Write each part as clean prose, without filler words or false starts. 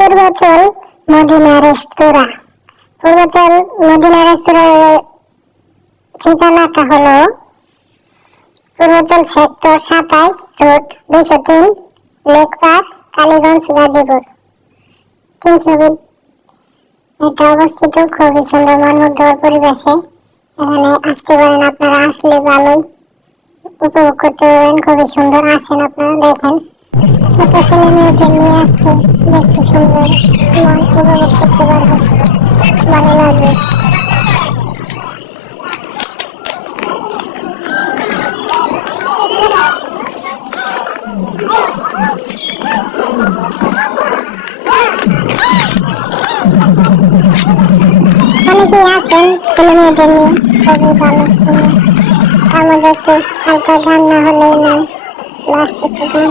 Purbachal Medina রেস্তোরাঁ। Purbachal Medina রেস্তোরাঁর ঠিকানাটা হলো পূর্বাচল সেক্টর 27, রোড 203, লেকপার, কালীগঞ্জ, গাজীপুর 320। এটা অবস্থিত খুবই সুন্দর মনোমুগ্ধকর পরিবেশে। এখানে আসতে পারেন, আপনারা আসলে ভালোই উপভোগ করতে পারবেন। খুবই সুন্দর, আসেন আপনারা দেখেন। ছোট ছেলে মেয়েদের নিয়ে আসতে বেশি সুন্দর মন উপভোগ করতে পারবে, ভালো লাগবে। অনেকেই আসেন ছেলে মেয়েদের নিয়ে, খুবই ভালো সুন্দর। তার মধ্যে একটু হালকা গান না হলেই নয়, লাস্ট একটু গান।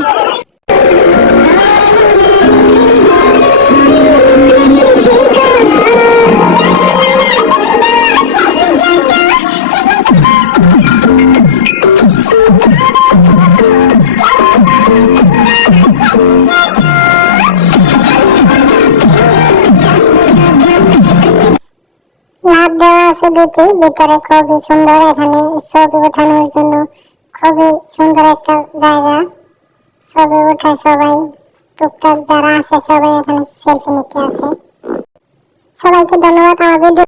লাভ দেওয়া আছে দুটি, ভিতরে খুবই সুন্দর। এখানে ছবি ওঠানোর জন্য খুবই সুন্দর একটা জায়গা। ছবি ওঠায় সবাই, টুকটাক যারা আসে সবাই এখানে সেলফি নিতে আসে। সবাইকে ধন্যবাদ আমার ভিডিও